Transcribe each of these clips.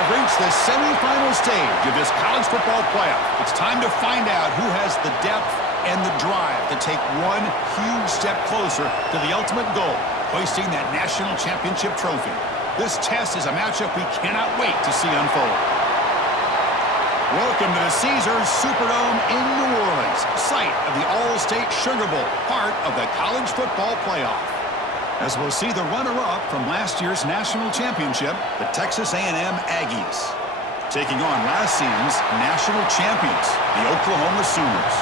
have reached the semifinal stage of this college football playoff. It's time to find out who has the depth and the drive to take one huge step closer to the ultimate goal, hoisting that national championship trophy. This test is a matchup we cannot wait to see unfold. Welcome to the Caesars Superdome in New Orleans, site of the All-State Sugar Bowl, part of the college football playoff. As we'll see the runner-up from last year's national championship, the Texas A&M Aggies, taking on last season's national champions, the Oklahoma Sooners.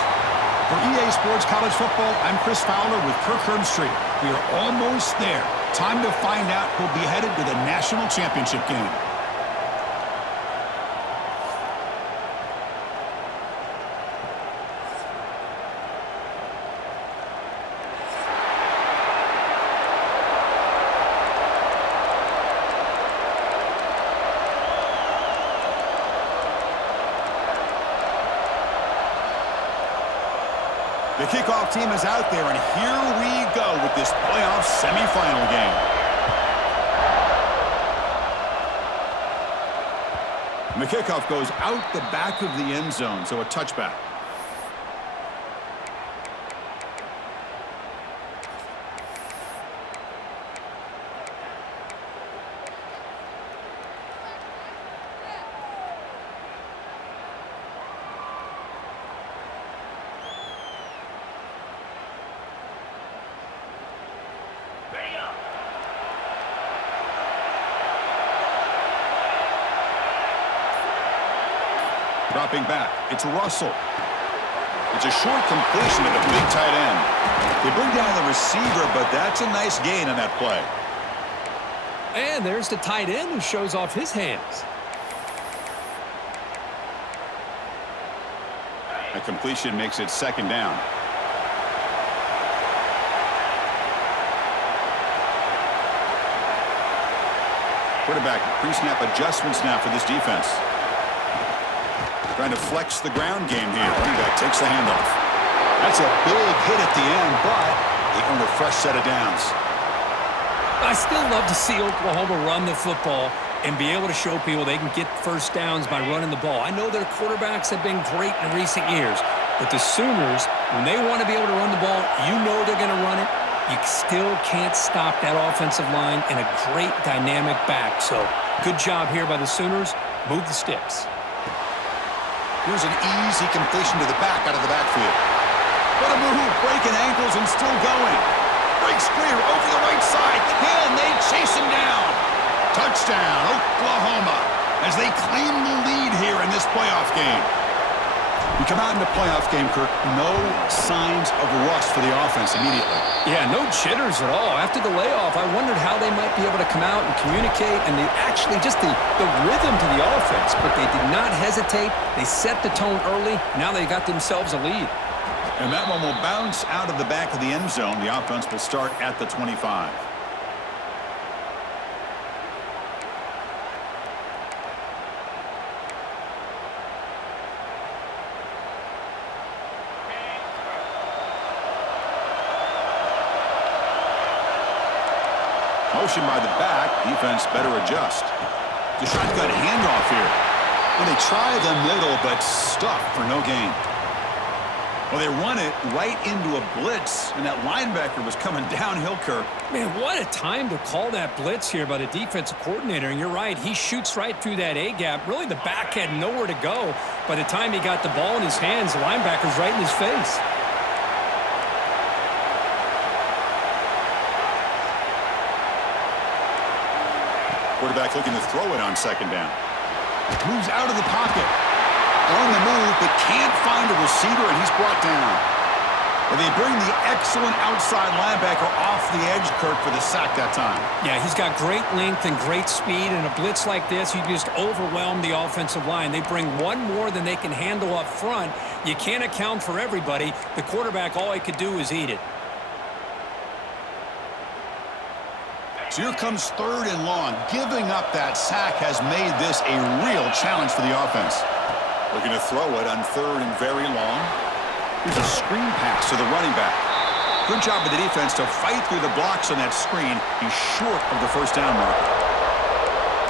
For EA Sports College Football, I'm Chris Fowler with Kirk Herbstreit. We are almost there. Time to find out who'll be headed to the national championship game. The kickoff team is out there, and here we go with this playoff semifinal game. And the kickoff goes out the back of the end zone, so a touchback. Dropping back, it's Russell. It's a short completion to the big tight end. They bring down the receiver, but that's a nice gain on that play. And there's the tight end who shows off his hands. A completion makes it second down. Quarterback pre-snap adjustments now for this defense. Trying to flex the ground game here. Running back takes the handoff. That's a big hit at the end, but they earn a fresh set of downs. I still love to see Oklahoma run the football and be able to show people they can get first downs by running the ball. I know their quarterbacks have been great in recent years, but the Sooners, when they want to be able to run the ball, you know they're going to run it. You still can't stop that offensive line and a great dynamic back. So good job here by the Sooners. Move the sticks. Here's an easy completion to the back out of the backfield. What a move, breaking ankles and still going. Breaks clear over the right side. Can they chase him down? Touchdown, Oklahoma, as they claim the lead here in this playoff game. We come out in the playoff game, Kirk, no signs of rust for the offense immediately. Yeah, no jitters at all. After the layoff, I wondered how they might be able to come out and communicate, and they actually just the rhythm to the offense, but they did not hesitate. They set the tone early. Now they got themselves a lead. And that one will bounce out of the back of the end zone. The offense will start at the 25. Motion by the back. Defense better adjust. The shotgun handoff here. Well, they try the middle, but stuffed for no gain. Well, they run it right into a blitz, and that linebacker was coming downhill, Kirk. Man, what a time to call that blitz here by the defensive coordinator. And you're right, he shoots right through that A-gap. Really, the back had nowhere to go. By the time he got the ball in his hands, the linebacker's right in his face. Quarterback looking to throw it on second down. Moves out of the pocket. On the move, but can't find a receiver, and he's brought down. And they bring the excellent outside linebacker off the edge, Kirk, for the sack that time. Yeah, he's got great length and great speed. And a blitz like this, you just overwhelm the offensive line. They bring one more than they can handle up front. You can't account for everybody. The quarterback, all he could do is eat it. So here comes third and long. Giving up that sack has made this a real challenge for the offense. Looking to throw it on third and very long. Here's a screen pass to the running back. Good job of the defense to fight through the blocks on that screen. He's short of the first down mark.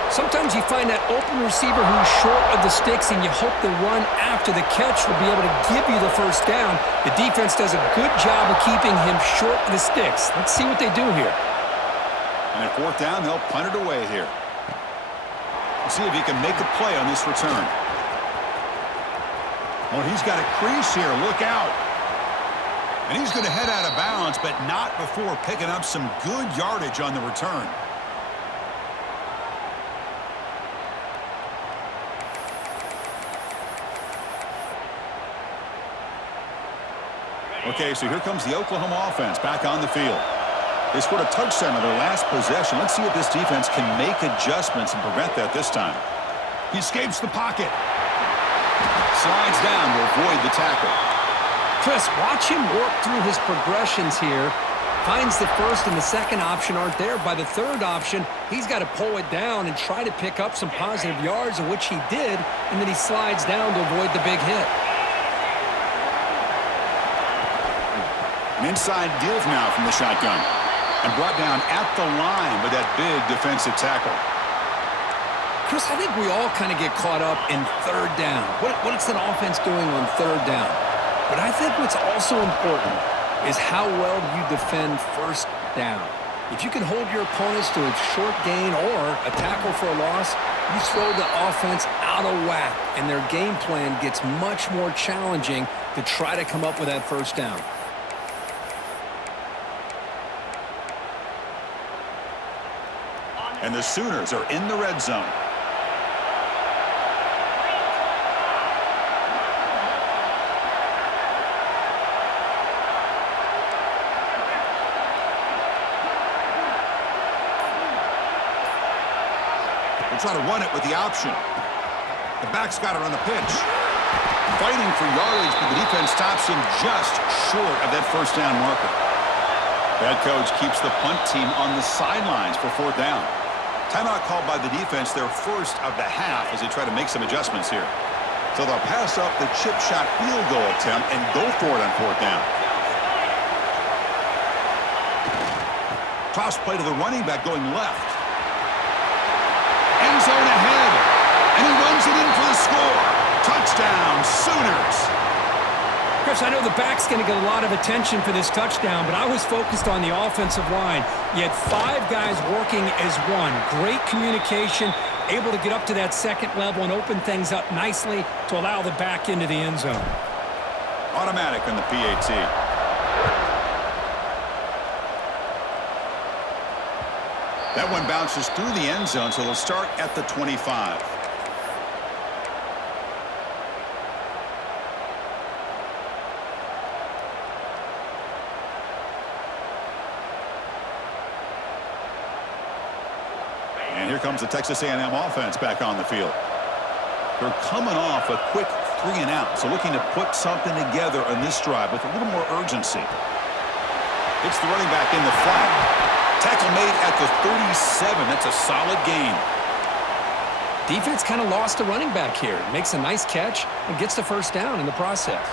Sometimes you find that open receiver who's short of the sticks, and you hope the run after the catch will be able to give you the first down. The defense does a good job of keeping him short of the sticks. Let's see what they do here. And at fourth down, they'll punt it away here. Let's see if he can make a play on this return. Well, he's got a crease here. Look out. And he's going to head out of bounds, but not before picking up some good yardage on the return. Okay, so here comes the Oklahoma offense back on the field. They scored a touchdown on their last possession. Let's see if this defense can make adjustments and prevent that this time. He escapes the pocket. Slides down to avoid the tackle. Chris, watch him work through his progressions here. Finds the first and the second option aren't there. By the third option, he's got to pull it down and try to pick up some positive yards, which he did, and then he slides down to avoid the big hit. An inside give now from the shotgun. And brought down at the line with that big defensive tackle. Chris, I think we all kind of get caught up in third down. What's that offense doing on third down? But I think what's also important is how well you defend first down. If you can hold your opponents to a short gain or a tackle for a loss, you throw the offense out of whack, and their game plan gets much more challenging to try to come up with that first down. And the Sooners are in the red zone. They'll try to run it with the option. The back's got it on the pitch. Fighting for yardage, but the defense stops him just short of that first down marker. That coach keeps the punt team on the sidelines for fourth down. Timeout called by the defense, their first of the half, as they try to make some adjustments here. So they'll pass up the chip shot field goal attempt and go for it on fourth down. Toss play to the running back going left. End zone ahead. And he runs it in for the score. Touchdown, Sooners. Chris, I know the back's going to get a lot of attention for this touchdown, but I was focused on the offensive line. You had 5 guys working as one. Great communication, able to get up to that second level and open things up nicely to allow the back into the end zone. Automatic on the PAT. That one bounces through the end zone, so they'll start at the 25. And here comes the Texas A&M offense back on the field. They're coming off a quick 3 and out, so looking to put something together on this drive with a little more urgency. It's the running back in the flat. Tackle made at the 37. That's a solid gain. Defense kind of lost a running back here. Makes a nice catch and gets the first down in the process.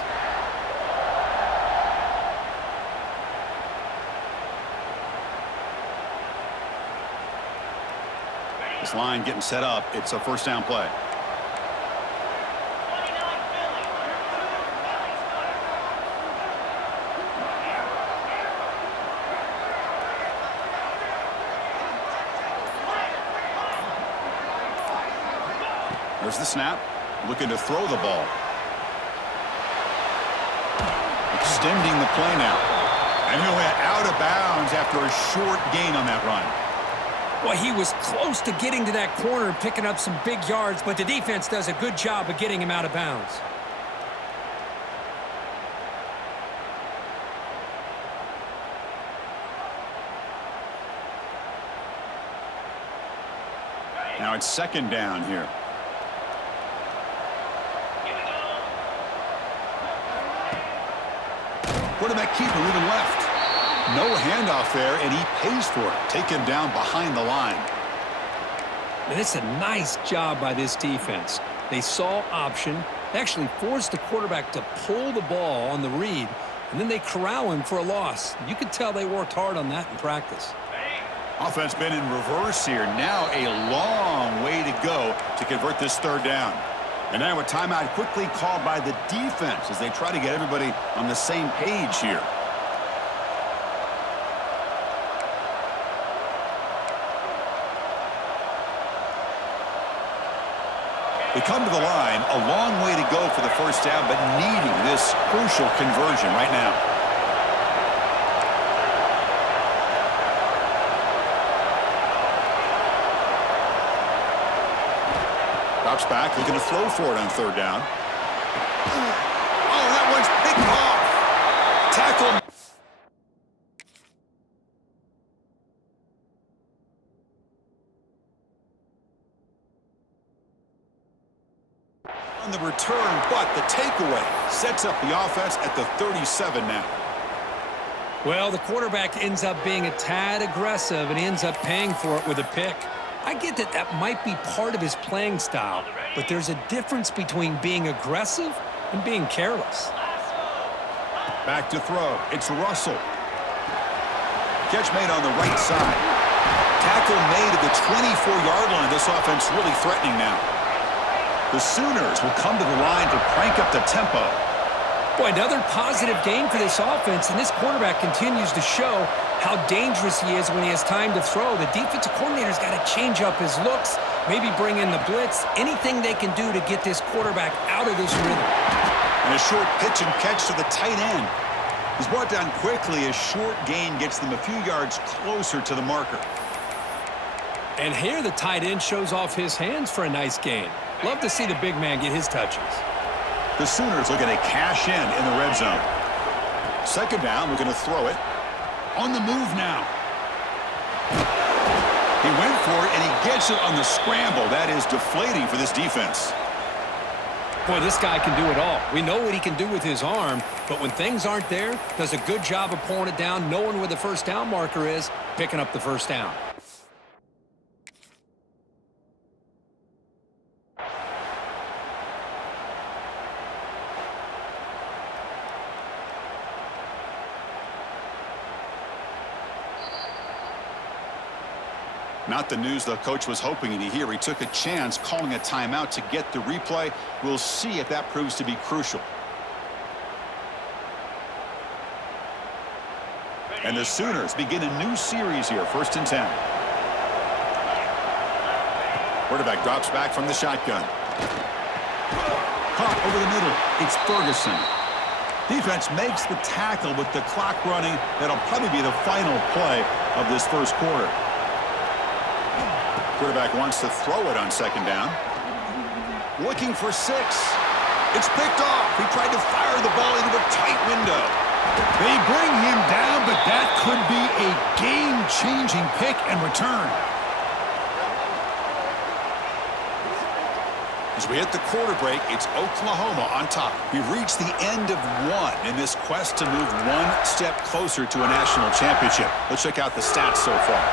This line getting set up. It's a first down play. There's the snap. Looking to throw the ball. Extending the play now. And he went out of bounds after a short gain on that run. Well, he was close to getting to that corner and picking up some big yards, but the defense does a good job of getting him out of bounds. Now it's second down here. Quarterback keeper moving left. No handoff there, and he pays for it. Taken down behind the line. And it's a nice job by this defense. They saw option. They actually forced the quarterback to pull the ball on the read, and then they corral him for a loss. You could tell they worked hard on that in practice. Offense been in reverse here. Now a long way to go to convert this third down. And now a timeout quickly called by the defense as they try to get everybody on the same page here. They come to the line, a long way to go for the first down, but needing this crucial conversion right now. Drops back, looking to throw for it on third down. Oh, that one's picked off. Tackle. On the return, but the takeaway sets up the offense at the 37 now. Well, the quarterback ends up being a tad aggressive and he ends up paying for it with a pick. I get that that might be part of his playing style, but there's a difference between being aggressive and being careless. Back to throw. It's Russell. Catch made on the right side. Tackle made at the 24-yard line. This offense really threatening now. The Sooners will come to the line to crank up the tempo. Boy, another positive game for this offense, and this quarterback continues to show how dangerous he is when he has time to throw. The defensive coordinator's got to change up his looks, maybe bring in the blitz, anything they can do to get this quarterback out of this rhythm. And a short pitch and catch to the tight end. He's brought down quickly. A short gain gets them a few yards closer to the marker. And here the tight end shows off his hands for a nice gain. Love to see the big man get his touches. The Sooners looking to cash in the red zone. Second down, looking to throw it. On the move now. He went for it, and he gets it on the scramble. That is deflating for this defense. Boy, this guy can do it all. We know what he can do with his arm, but when things aren't there, does a good job of pulling it down, knowing where the first down marker is, picking up the first down. Not the news the coach was hoping to hear. He took a chance calling a timeout to get the replay. We'll see if that proves to be crucial. And the Sooners begin a new series here, 1st and 10. Quarterback drops back from the shotgun. Caught over the middle. It's Ferguson. Defense makes the tackle with the clock running. That'll probably be the final play of this first quarter. Quarterback wants to throw it on second down. Looking for 6. It's picked off. He tried to fire the ball into a tight window. They bring him down, but that could be a game-changing pick and return. As we hit the quarter break, it's Oklahoma on top. We've reached the end of one in this quest to move one step closer to a national championship. Let's check out the stats so far.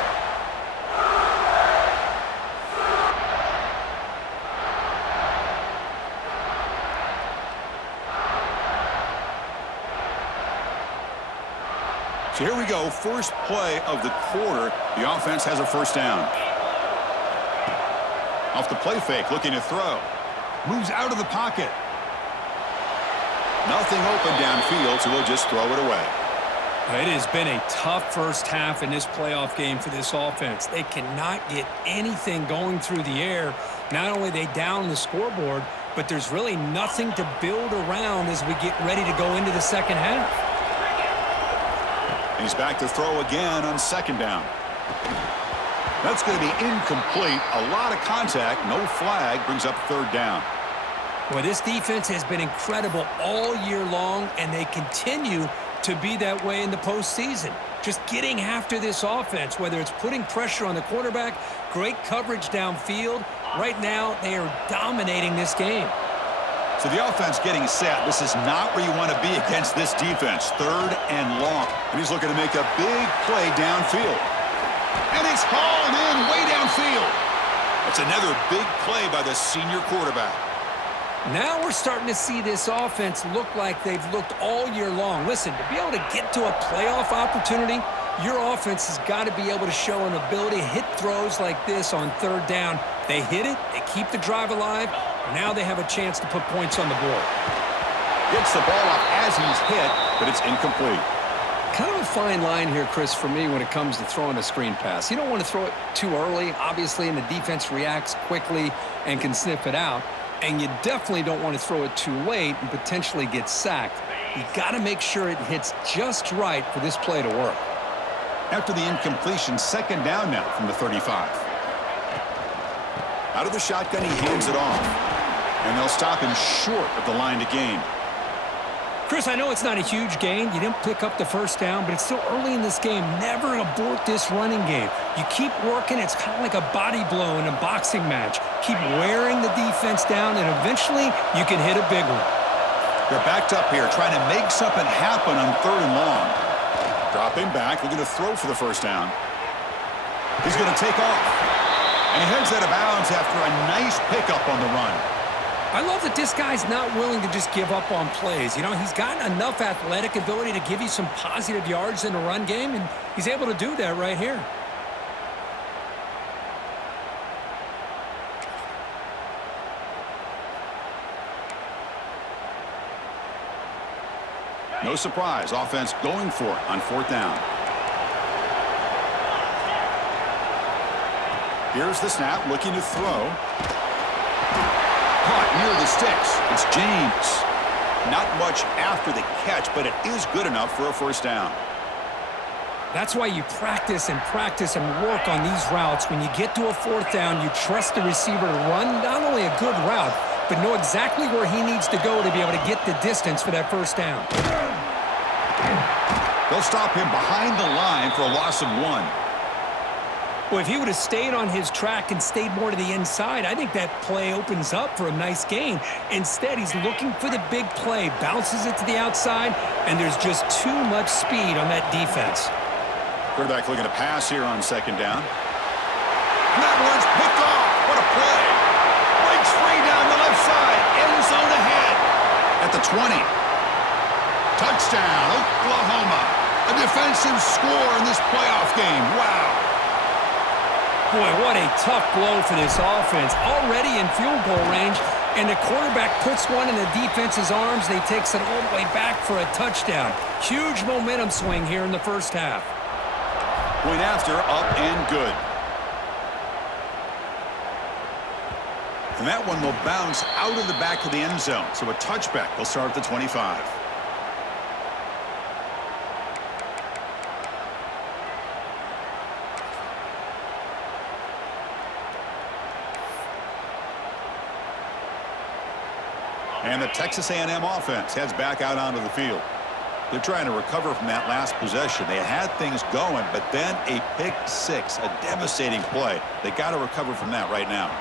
So here we go, first play of the quarter. The offense has a first down. Off the play fake, looking to throw. Moves out of the pocket. Nothing open downfield, so he'll just throw it away. It has been a tough first half in this playoff game for this offense. They cannot get anything going through the air. Not only are they down the scoreboard, but there's really nothing to build around as we get ready to go into the second half. He's back to throw again on second down. That's going to be incomplete. A lot of contact. No flag. Brings up third down. Well, this defense has been incredible all year long, and they continue to be that way in the postseason. Just getting after this offense, whether it's putting pressure on the quarterback, great coverage downfield. Right now, they are dominating this game. So the offense getting set. This is not where you want to be against this defense. Third and long. And he's looking to make a big play downfield. And it's hauled in way downfield. That's another big play by the senior quarterback. Now we're starting to see this offense look like they've looked all year long. Listen, to be able to get to a playoff opportunity, Your offense has got to be able to show an ability to hit throws like this on third down. They hit it, they keep the drive alive. Now they have a chance to put points on the board. Gets the ball up as he's hit, but it's incomplete. Kind of a fine line here, Chris, for me when it comes to throwing a screen pass. You don't want to throw it too early, obviously, and the defense reacts quickly and can sniff it out. And you definitely don't want to throw it too late and potentially get sacked. You got to make sure it hits just right for this play to work. After the incompletion, second down now from the 35. Out of the shotgun, he hands it off. And they'll stop him short of the line to gain. Chris, I know it's not a huge gain. You didn't pick up the first down, but it's still early in this game. Never abort this running game. You keep working. It's kind of like a body blow in a boxing match. Keep wearing the defense down, and eventually you can hit a big one. They're backed up here, trying to make something happen on third and long. Dropping back, looking to throw for the first down. He's going to take off. And he heads out of bounds after a nice pickup on the run. I love that this guy's not willing to just give up on plays. You know, he's got enough athletic ability to give you some positive yards in the run game, and he's able to do that right here. No surprise, offense going for it on fourth down. Here's the snap, looking to throw. Caught near the sticks. It's James. Not much after the catch, but it is good enough for a first down. That's why you practice and work on these routes. When you get to a fourth down, you trust the receiver to run not only a good route, but know exactly where he needs to go to be able to get the distance for that first down. They'll stop him behind the line for a loss of 1. Well, if he would have stayed on his track and stayed more to the inside, I think that play opens up for a nice gain. Instead, he's looking for the big play, bounces it to the outside, and there's just too much speed on that defense. Quarterback looking to pass here on second down. And that one's picked off. What a play. Breaks free down the left side. End zone ahead. At the 20. Touchdown, Oklahoma. A defensive score in this playoff game. Wow. Boy, what a tough blow for this offense. Already in field goal range, and the quarterback puts one in the defense's arms, and he takes it all the way back for a touchdown. Huge momentum swing here in the first half. Point after, up and good. And that one will bounce out of the back of the end zone. So a touchback will start at the 25. And the Texas A&M offense heads back out onto the field. They're trying to recover from that last possession. They had things going, but then a pick six, a devastating play. They got to recover from that right now.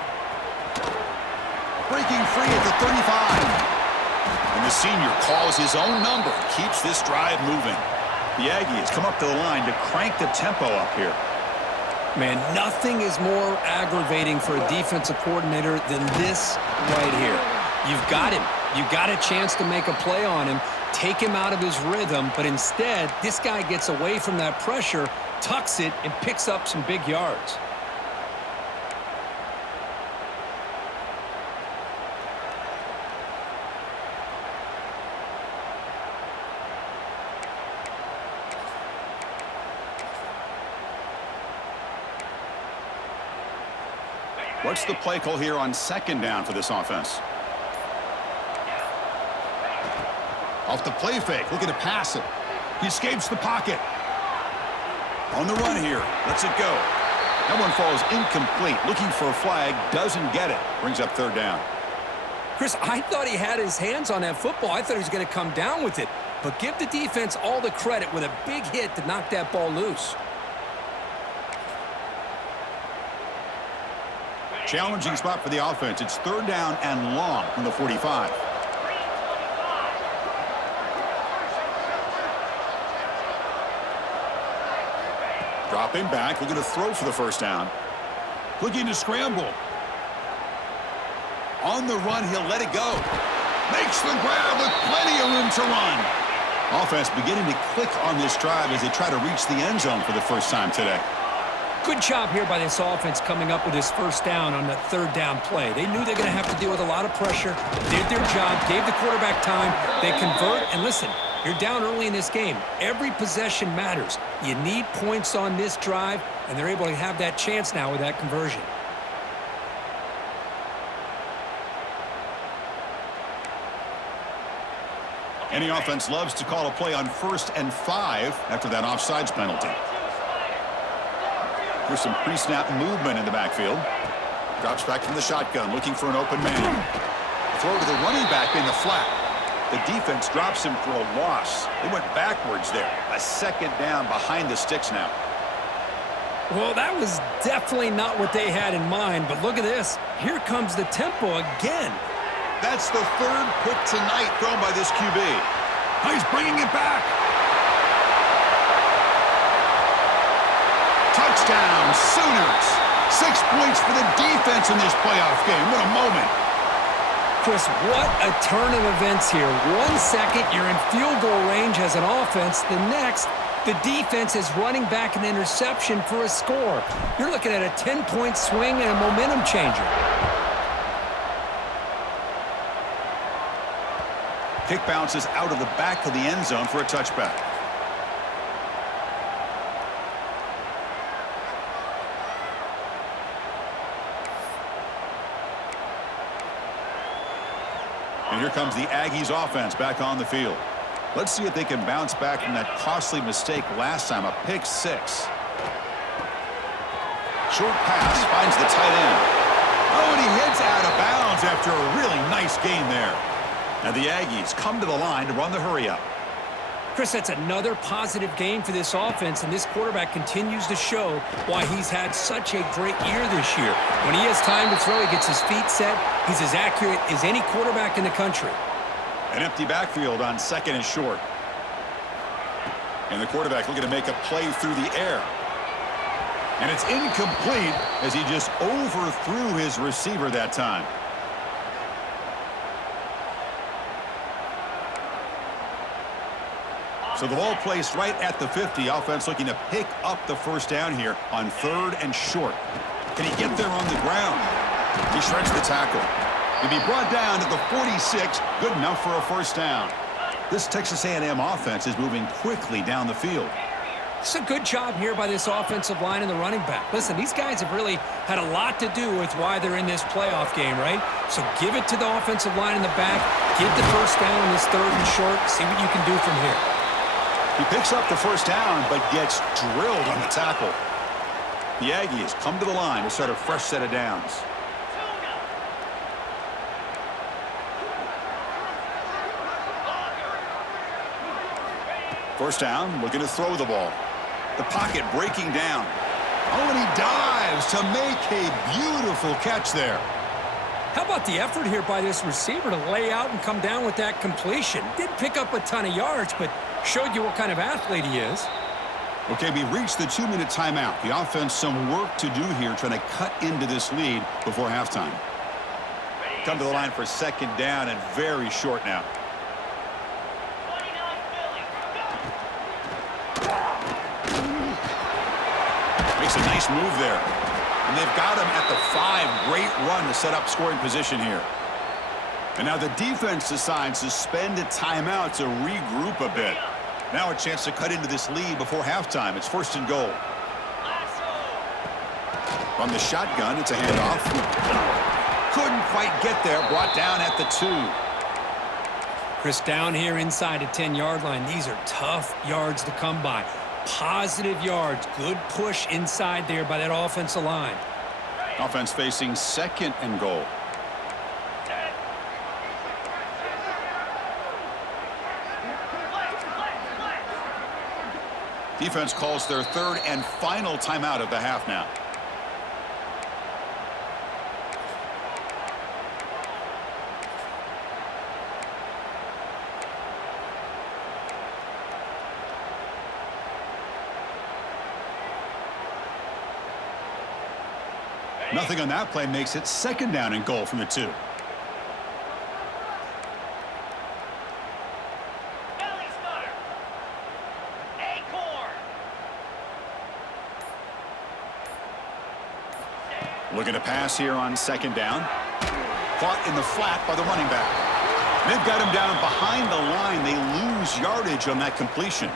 Breaking free at the 35. And the senior calls his own number, keeps this drive moving. The Aggies come up to the line to crank the tempo up here. Man, nothing is more aggravating for a defensive coordinator than this right here. You've got him. You got a chance to make a play on him, take him out of his rhythm, but instead, this guy gets away from that pressure, tucks it, and picks up some big yards. What's the play call here on second down for this offense? Off the play fake, looking to pass it. He escapes the pocket. On the run here, lets it go. That one falls incomplete. Looking for a flag, doesn't get it. Brings up third down. Chris, I thought he had his hands on that football. I thought he was going to come down with it. But give the defense all the credit with a big hit to knock that ball loose. Challenging spot for the offense. It's third down and long from the 45. Dropping back, looking to throw for the first down. Looking to scramble. On the run, he'll let it go. Makes the grab with plenty of room to run. Offense beginning to click on this drive as they try to reach the end zone for the first time today. Good job here by this offense coming up with this first down on the third down play. They knew they're going to have to deal with a lot of pressure, did their job, gave the quarterback time. They convert, and listen, you're down early in this game. Every possession matters. You need points on this drive, and they're able to have that chance now with that conversion. Any offense loves to call a play on 1st and 5 after that offsides penalty. Here's some pre-snap movement in the backfield. Drops back from the shotgun, looking for an open man. Throw to the running back in the flat. The defense drops him for a loss. They went backwards there. A second down behind the sticks now. Well, that was definitely not what they had in mind, but look at this. Here comes the tempo again. That's the third pick tonight thrown by this QB. He's bringing it back. Touchdown, Sooners. 6 points for the defense in this playoff game. What a moment. Chris, what a turn of events here. 1 second, you're in field goal range as an offense. The next, the defense is running back an interception for a score. You're looking at a 10-point swing and a momentum changer. Kick bounces out of the back of the end zone for a touchback. And here comes the Aggies offense back on the field. Let's see if they can bounce back from that costly mistake last time, a pick 6. Short pass finds the tight end. Oh, and he heads out of bounds after a really nice game there. And the Aggies come to the line to run the hurry-up. Chris, that's another positive game for this offense, and this quarterback continues to show why he's had such a great year this year. When he has time to throw, he gets his feet set. He's as accurate as any quarterback in the country. An empty backfield on 2nd and short. And the quarterback looking to make a play through the air. And it's incomplete as he just overthrew his receiver that time. So the ball placed right at the 50. Offense looking to pick up the first down here on 3rd and short. Can he get there on the ground? He shreds the tackle. He'll be brought down to the 46. Good enough for a first down. This Texas A&M offense is moving quickly down the field. It's a good job here by this offensive line and the running back. Listen, these guys have really had a lot to do with why they're in this playoff game, right? So give it to the offensive line in the back. Get the first down on this 3rd and short. See what you can do from here. He picks up the first down, but gets drilled on the tackle. The Aggies come to the line to start a fresh set of downs. First down, looking to throw the ball. The pocket breaking down. Oh, and he dives to make a beautiful catch there. How about the effort here by this receiver to lay out and come down with that completion? Didn't pick up a ton of yards, but showed you what kind of athlete he is. Okay, we reached the 2-minute timeout. The offense some work to do here trying to cut into this lead before halftime. Come to the line for 2nd down and very short now. Makes a nice move there. And they've got him at the 5. Great run to set up scoring position here. And now the defense decides to spend a timeout to regroup a bit. Now a chance to cut into this lead before halftime. It's 1st and goal. From the shotgun, it's a handoff. Couldn't quite get there. Brought down at the 2. Chris, down here inside the 10-yard line. These are tough yards to come by. Positive yards. Good push inside there by that offensive line. Offense facing 2nd and goal. Defense calls their 3rd and final timeout of the half now. Nothing on that play makes it 2nd down and goal from the 2. Looking to pass here on second down. Caught in the flat by the running back. They've got him down behind the line. They lose yardage on that completion.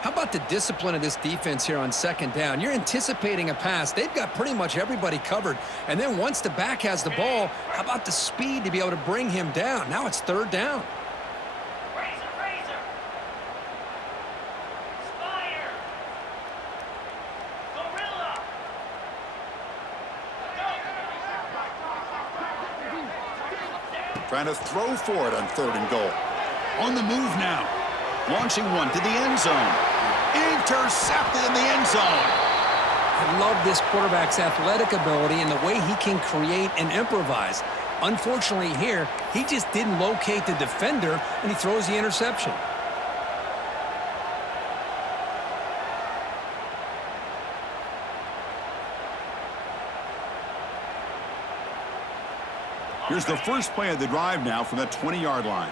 How about the discipline of this defense here on second down? You're anticipating a pass. They've got pretty much everybody covered. And then once the back has the ball, how about the speed to be able to bring him down? Now it's third down. Trying to throw for it on third and goal. On the move now. Launching one to the end zone. Intercepted in the end zone. I love this quarterback's athletic ability and the way he can create and improvise. Unfortunately here, he just didn't locate the defender, and he throws the interception. Here's the first play of the drive now from the 20-yard line.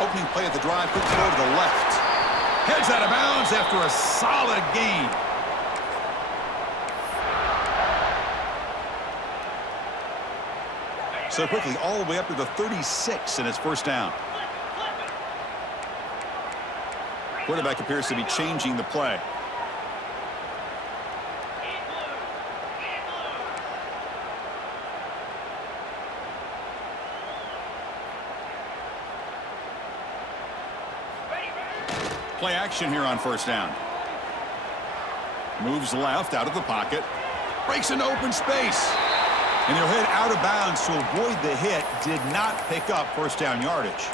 Opening play of the drive, quick throw to the left. Heads out of bounds after a solid gain. So quickly all the way up to the 36 in his first down. Quarterback appears to be changing the play. Play action here on first down. Moves left out of the pocket. Breaks into open space. And he'll hit out of bounds to avoid the hit. Did not pick up first down yardage.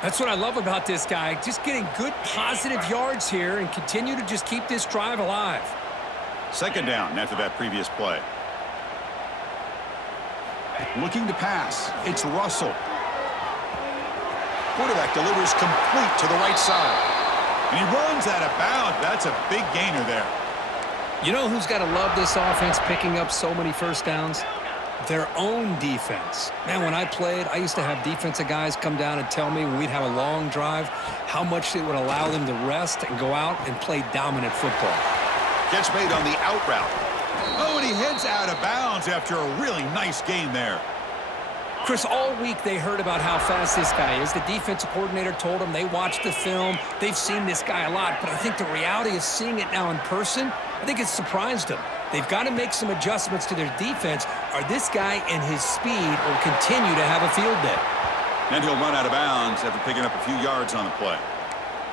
That's what I love about this guy. Just getting good positive yards here and continue to just keep this drive alive. Second down after that previous play. Looking to pass. It's Russell. Quarterback delivers complete to the right side. And he runs out of bounds. That's a big gainer there. You know who's got to love this offense picking up so many first downs? Their own defense. Man, when I played, I used to have defensive guys come down and tell me when we'd have a long drive how much it would allow them to rest and go out and play dominant football. Catch made on the out route. Oh, and he heads out of bounds after a really nice gain there. Chris, all week they heard about how fast this guy is. The defensive coordinator told them they watched the film. They've seen this guy a lot, but I think the reality is seeing it now in person, I think it's surprised them. They've got to make some adjustments to their defense, or this guy and his speed will continue to have a field day. And he'll run out of bounds after picking up a few yards on the play.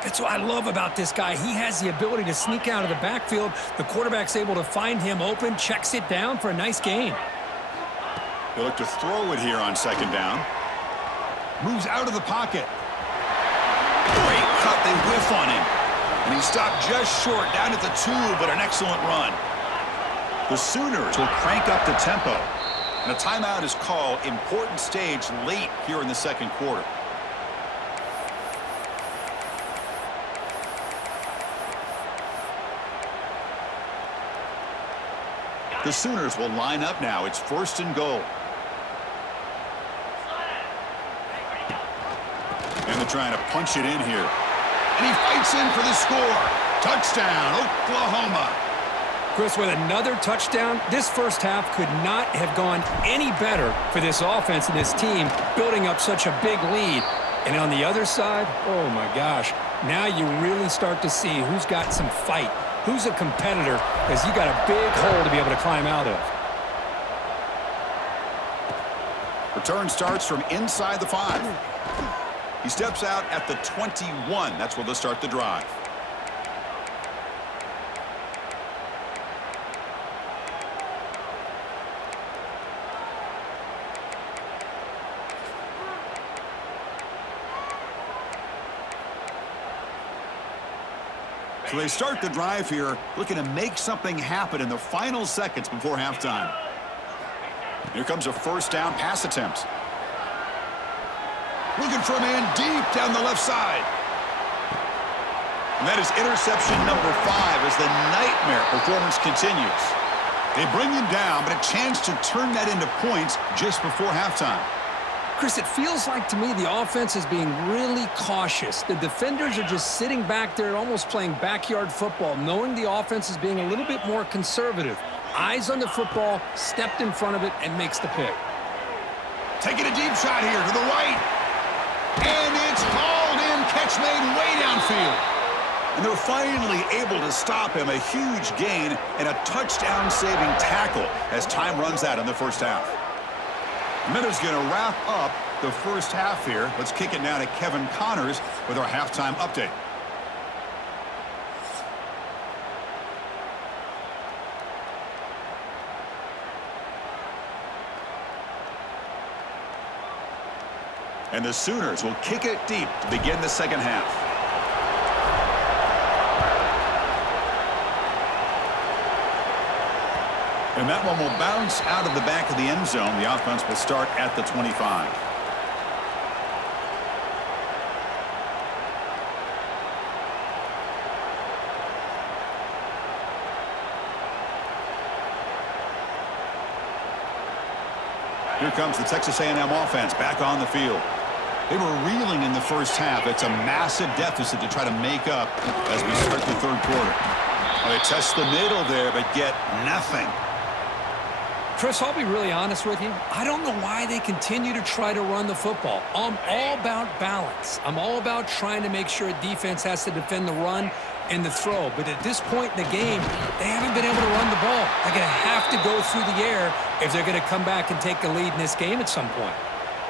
That's what I love about this guy. He has the ability to sneak out of the backfield. The quarterback's able to find him open, checks it down for a nice gain. He'll look to throw it here on second down. Moves out of the pocket. Great cut. They whiff on him. And he stopped just short down at the 2, but an excellent run. The Sooners will crank up the tempo. And a timeout is called. Important stage late here in the second quarter. The Sooners will line up now. It's first and goal. And they're trying to punch it in here. And he fights in for the score. Touchdown, Oklahoma. Chris, with another touchdown, this first half could not have gone any better for this offense and this team, building up such a big lead. And on the other side, oh my gosh, now you really start to see who's got some fight, who's a competitor, because you got a big hole to be able to climb out of. Return starts from inside the 5. He steps out at the 21. That's where they'll start the drive. So they start the drive here, looking to make something happen in the final seconds before halftime. Here comes a first down pass attempt. Looking for a man deep down the left side. And that is interception number 5 as the nightmare performance continues. They bring you down, but a chance to turn that into points just before halftime. Chris, it feels like to me the offense is being really cautious. The defenders are just sitting back there almost playing backyard football, knowing the offense is being a little bit more conservative. Eyes on the football, stepped in front of it, and makes the pick. Taking a deep shot here to the right. And it's hauled in, catch made way downfield. And they're finally able to stop him. A huge gain and a touchdown-saving tackle as time runs out in the first half. Minutes going to wrap up the first half here. Let's kick it now to Kevin Connors with our halftime update. And the Sooners will kick it deep to begin the second half. And that one will bounce out of the back of the end zone. The offense will start at the 25. Here comes the Texas A&M offense back on the field. They were reeling in the first half. It's a massive deficit to try to make up as we start the third quarter. Well, they test the middle there, but get nothing. Chris, I'll be really honest with you. I don't know why they continue to try to run the football. I'm all about balance. I'm all about trying to make sure a defense has to defend the run and the throw. But at this point in the game, they haven't been able to run the ball. They're going to have to go through the air if they're going to come back and take the lead in this game at some point.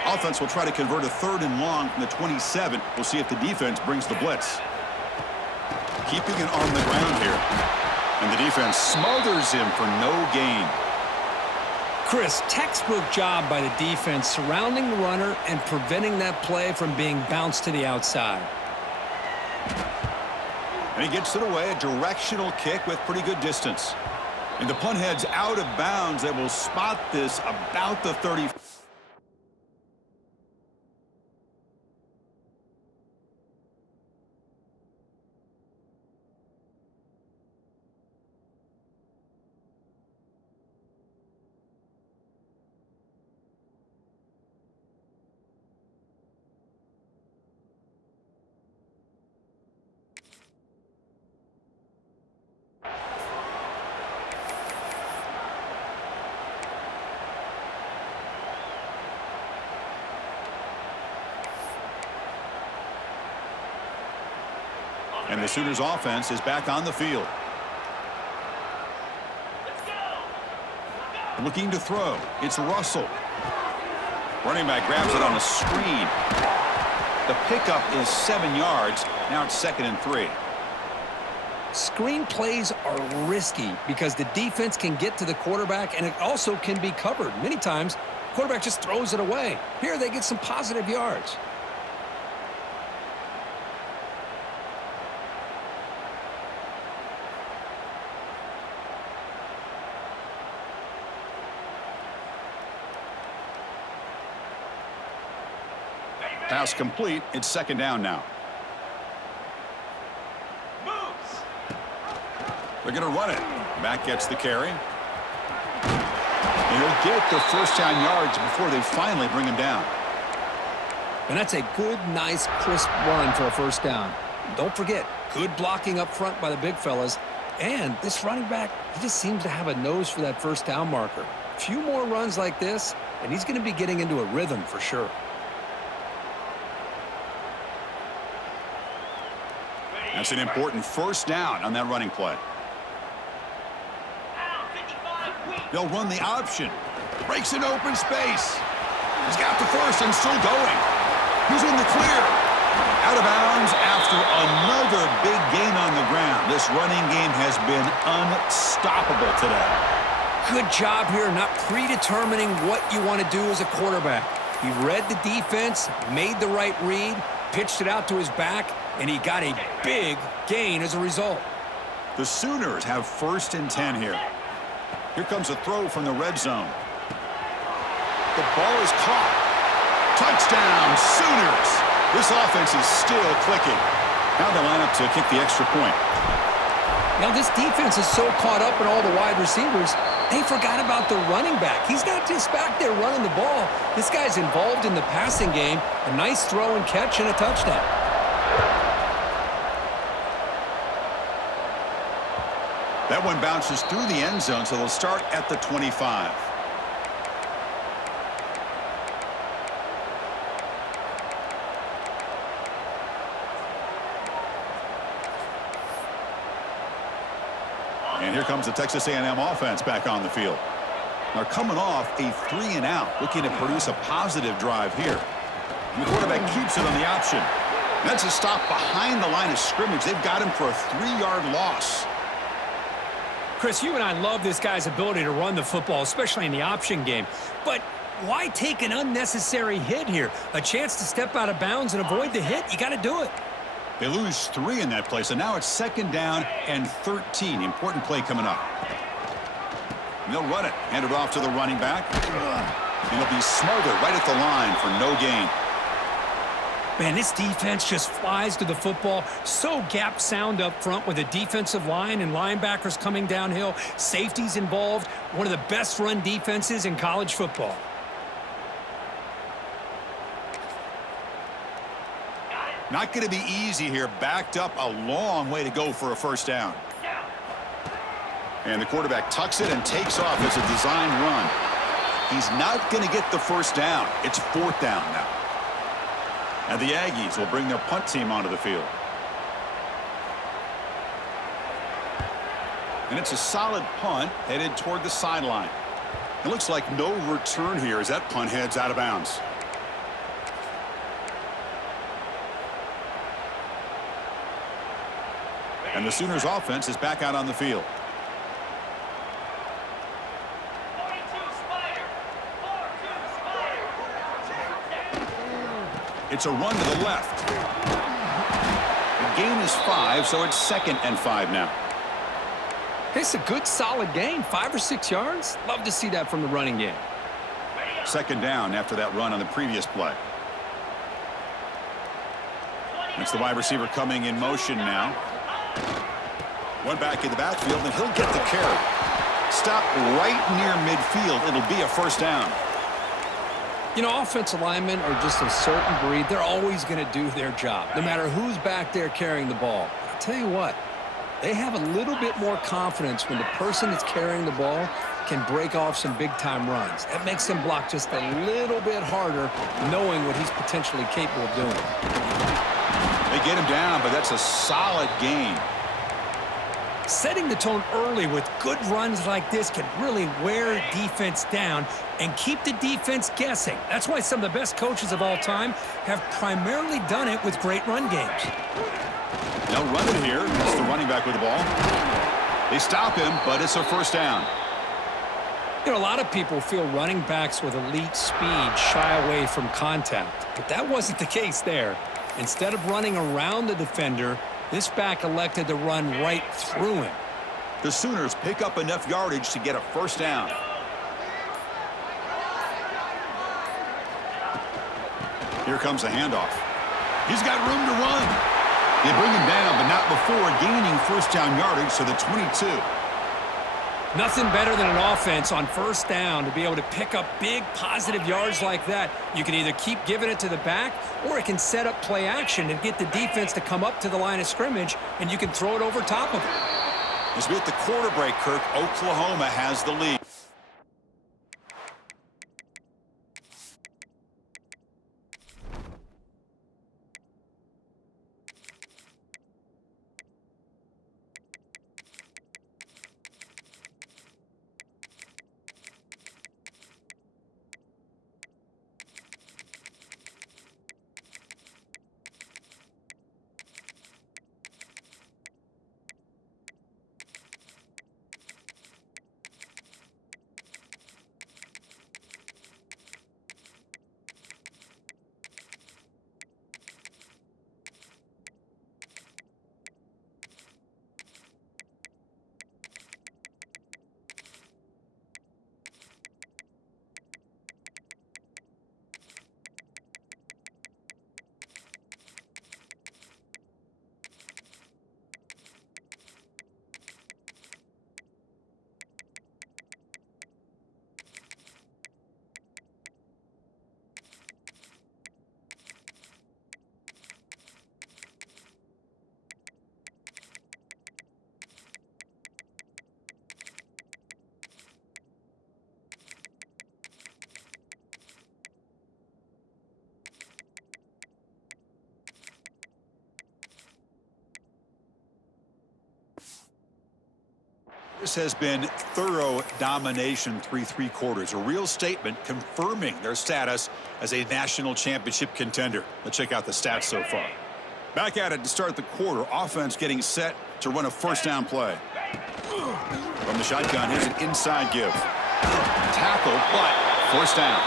Offense will try to convert a 3rd and long from the 27. We'll see if the defense brings the blitz. Keeping it on the ground here. And the defense smothers him for no gain. Chris, textbook job by the defense surrounding the runner and preventing that play from being bounced to the outside. And he gets it away, a directional kick with pretty good distance. And the punt heads out of bounds. They will spot this about the 30. And the Sooners offense is back on the field. Looking to throw. It's Russell. Running back grabs it on a screen. The pickup is 7 yards. Now it's 2nd and 3. Screen plays are risky because the defense can get to the quarterback and it also can be covered. Many times, the quarterback just throws it away. Here they get some positive yards. Pass complete. It's 2nd down now. They're going to run it. Back gets the carry. And he'll get the first down yards before they finally bring him down. And that's a good, nice, crisp run for a first down. Don't forget, good blocking up front by the big fellas. And this running back, he just seems to have a nose for that first down marker. A few more runs like this, and he's going to be getting into a rhythm for sure. That's an important first down on that running play. They'll run the option. Breaks an open space. He's got the first and still going. He's in the clear. Out of bounds after another big gain on the ground. This running game has been unstoppable today. Good job here not predetermining what you want to do as a quarterback. He read the defense, made the right read, pitched it out to his back, and he got a big gain as a result. The Sooners have 1st and 10 here. Here comes a throw from the red zone. The ball is caught. Touchdown, Sooners. This offense is still clicking. Now they line up to kick the extra point. You know, this defense is so caught up in all the wide receivers, they forgot about the running back. He's not just back there running the ball. This guy's involved in the passing game. A nice throw and catch and a touchdown. That one bounces through the end zone, so they'll start at the 25. And here comes the Texas A&M offense back on the field. They're coming off a 3-and-out, looking to produce a positive drive here. And the quarterback keeps it on the option. That's a stop behind the line of scrimmage. They've got him for a 3-yard loss. Chris, you and I love this guy's ability to run the football, especially in the option game. But why take an unnecessary hit here? A chance to step out of bounds and avoid the hit? You got to do it. They lose 3 in that play, so now it's 2nd down and 13. Important play coming up. And they'll run it. Hand it off to the running back. And he'll be smothered right at the line for no gain. Man, this defense just flies to the football. So gap sound up front with a defensive line and linebackers coming downhill. Safeties involved. One of the best run defenses in college football. Not going to be easy here. Backed up a long way to go for a 1st down. And the quarterback tucks it and takes off as a design run. He's not going to get the 1st down. It's 4th down now. And the Aggies will bring their punt team onto the field. And it's a solid punt headed toward the sideline. It looks like no return here as that punt heads out of bounds. And the Sooners offense is back out on the field. It's a run to the left. The gain is 5, so it's 2nd and 5 now. It's a good, solid gain. 5 or 6 yards. Love to see that from the running game. 2nd down after that run on the previous play. It's the wide receiver coming in motion now. One back in the backfield, and he'll get the carry. Stop right near midfield. It'll be a 1st down. You know, offensive linemen are just a certain breed. They're always going to do their job, no matter who's back there carrying the ball. I'll tell you what, they have a little bit more confidence when the person that's carrying the ball can break off some big-time runs. That makes them block just a little bit harder, knowing what he's potentially capable of doing. They get him down, but that's a solid gain. Setting the tone early with good runs like this can really wear defense down and keep the defense guessing. That's why some of the best coaches of all time have primarily done it with great run games. They'll run it here. It's the running back with the ball. They stop him, but it's a 1st down. You know, a lot of people feel running backs with elite speed shy away from contact, but that wasn't the case there. Instead of running around the defender, this back elected to run right through him. The Sooners pick up enough yardage to get a 1st down. Here comes a handoff. He's got room to run. They bring him down, but not before gaining 1st down yardage to the 22. Nothing better than an offense on 1st down to be able to pick up big positive yards like that. You can either keep giving it to the back, or it can set up play action and get the defense to come up to the line of scrimmage, and you can throw it over top of it. As we hit the quarter break, Kirk, Oklahoma has the lead. This has been thorough domination through three quarters. A real statement confirming their status as a national championship contender. Let's check out the stats so far. Back at it to start the quarter. Offense getting set to run a first down play. From the shotgun, here's an inside give. Tackle, but first down.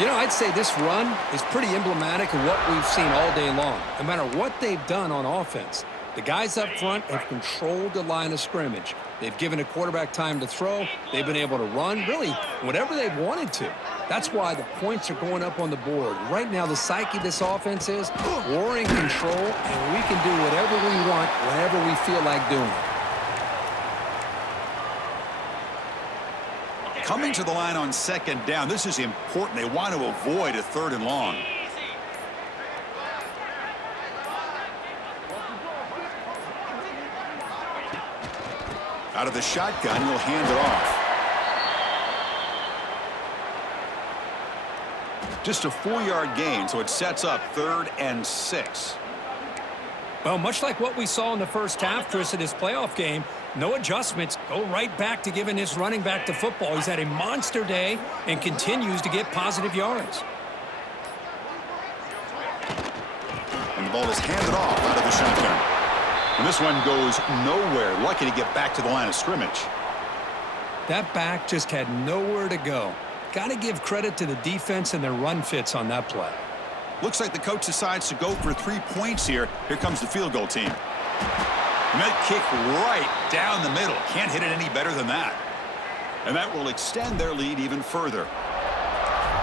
You know, I'd say this run is pretty emblematic of what we've seen all day long. No matter what they've done on offense, the guys up front have controlled the line of scrimmage. They've given a quarterback time to throw. They've been able to run, really, whatever they've wanted to. That's why the points are going up on the board. Right now, the psyche of this offense is we're in control, and we can do whatever we want whenever we feel like doing it. Coming to the line on second down, this is important. They want to avoid a third and long. Out of the shotgun, he'll hand it off. Just a 4-yard gain, so it sets up 3rd and 6. Well, much like what we saw in the first half, Chris, in this playoff game, no adjustments. Go right back to giving this running back to football. He's had a monster day and continues to get positive yards. And the ball is handed off out of the shotgun. And this one goes nowhere. Lucky to get back to the line of scrimmage. That back just had nowhere to go. Got to give credit to the defense and their run fits on that play. Looks like the coach decides to go for 3 points here. Here comes the field goal team. And that kick right down the middle. Can't hit it any better than that. And that will extend their lead even further.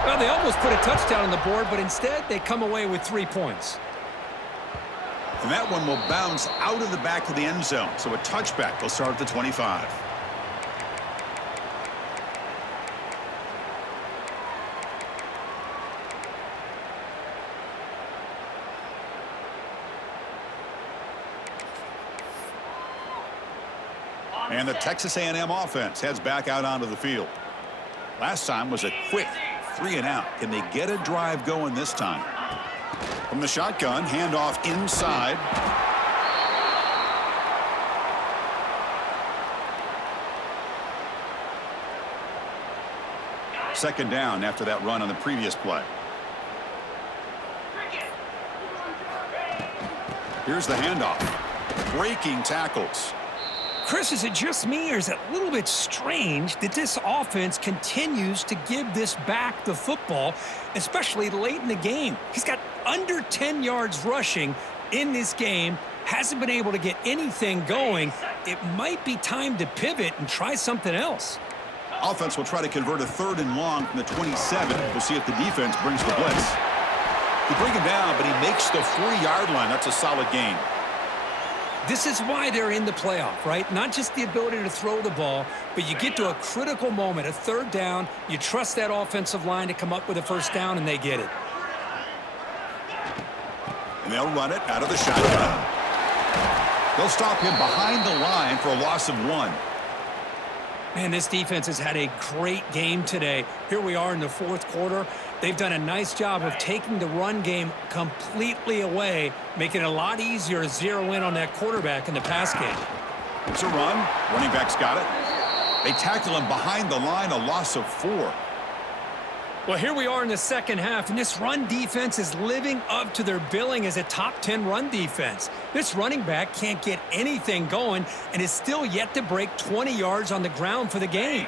Well, they almost put a touchdown on the board, but instead they come away with 3 points. And that one will bounce out of the back of the end zone. So a touchback will start at the 25. And the Texas A&M offense heads back out onto the field. Last time was a quick 3 and out. Can they get a drive going this time? From the shotgun, handoff inside. Second down after that run on the previous play. Here's the handoff. Breaking tackles. Chris, is it just me, or is it a little bit strange that this offense continues to give this back the football, especially late in the game? He's got under 10 yards rushing in this game, hasn't been able to get anything going. It might be time to pivot and try something else. Offense will try to convert a 3rd and long from the 27. We'll see if the defense brings the blitz. They bring him down, but he makes the 4-yard line. That's a solid gain. This is why they're in the playoff, right? Not just the ability to throw the ball, but you get to a critical moment, a 3rd down, you trust that offensive line to come up with a first down, and they get it. And they'll run it out of the shotgun. They'll stop him behind the line for a loss of 1. Man, this defense has had a great game today. Here we are in the 4th quarter. They've done a nice job of taking the run game completely away, making it a lot easier to zero in on that quarterback in the pass game. It's a run. Running back's got it. They tackle him behind the line, a loss of 4. Well, here we are in the second half, and this run defense is living up to their billing as a top 10 run defense. This running back can't get anything going and is still yet to break 20 yards on the ground for the game.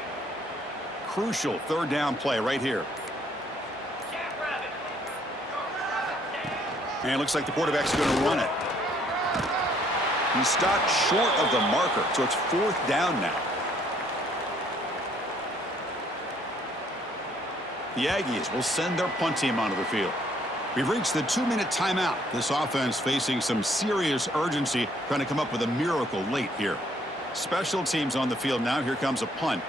Crucial 3rd down play right here. And it looks like the quarterback's going to run it. He stopped short of the marker, so it's 4th down now. The Aggies will send their punt team onto the field. We've reached the 2-minute timeout. This offense facing some serious urgency, trying to come up with a miracle late here. Special teams on the field now. Here comes a punt.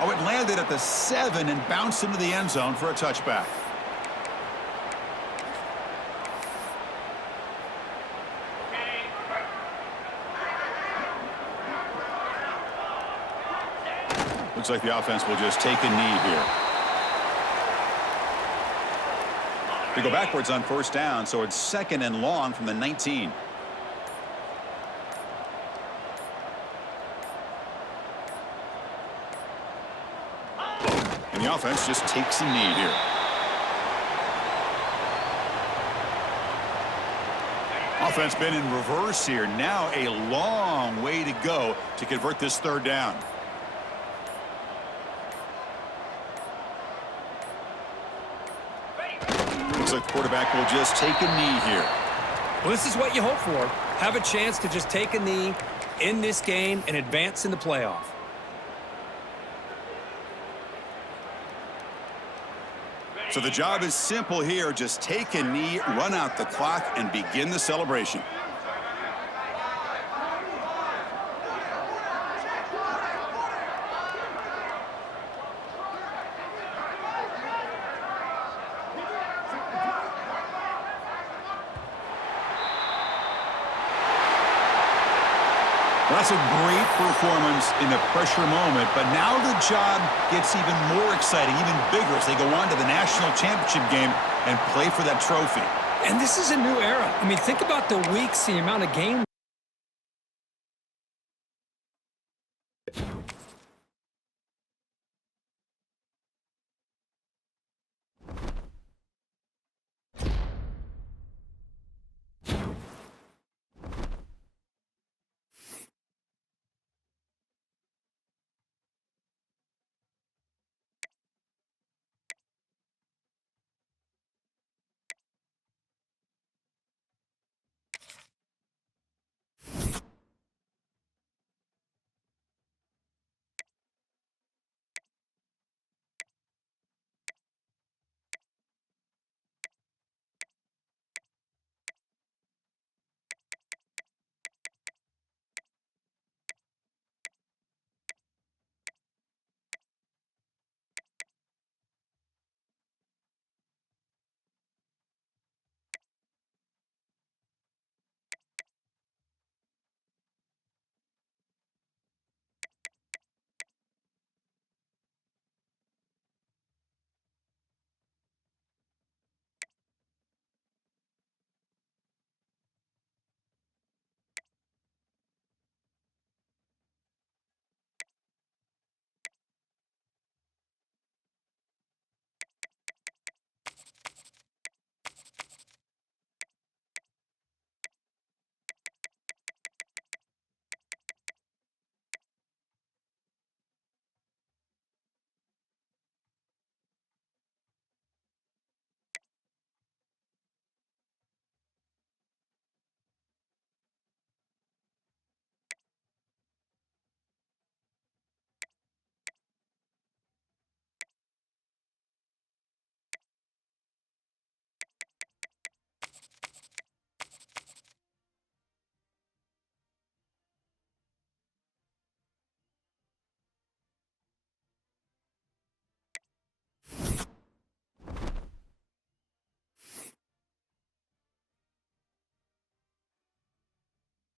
Oh, it landed at the 7 and bounced into the end zone for a touchback. Looks like the offense will just take a knee here. They go backwards on first down, so it's 2nd and long from the 19. And the offense just takes a knee here. Offense been in reverse here. Now a long way to go to convert this 3rd down. Looks like the quarterback will just take a knee here. Well, this is what you hope for. Have a chance to just take a knee in this game and advance in the playoff. So the job is simple here. Just take a knee, run out the clock, and begin the celebration. That's a great performance in the pressure moment, but now the job gets even more exciting, even bigger as they go on to the national championship game and play for that trophy. And this is a new era. I mean, think about the weeks, the amount of games.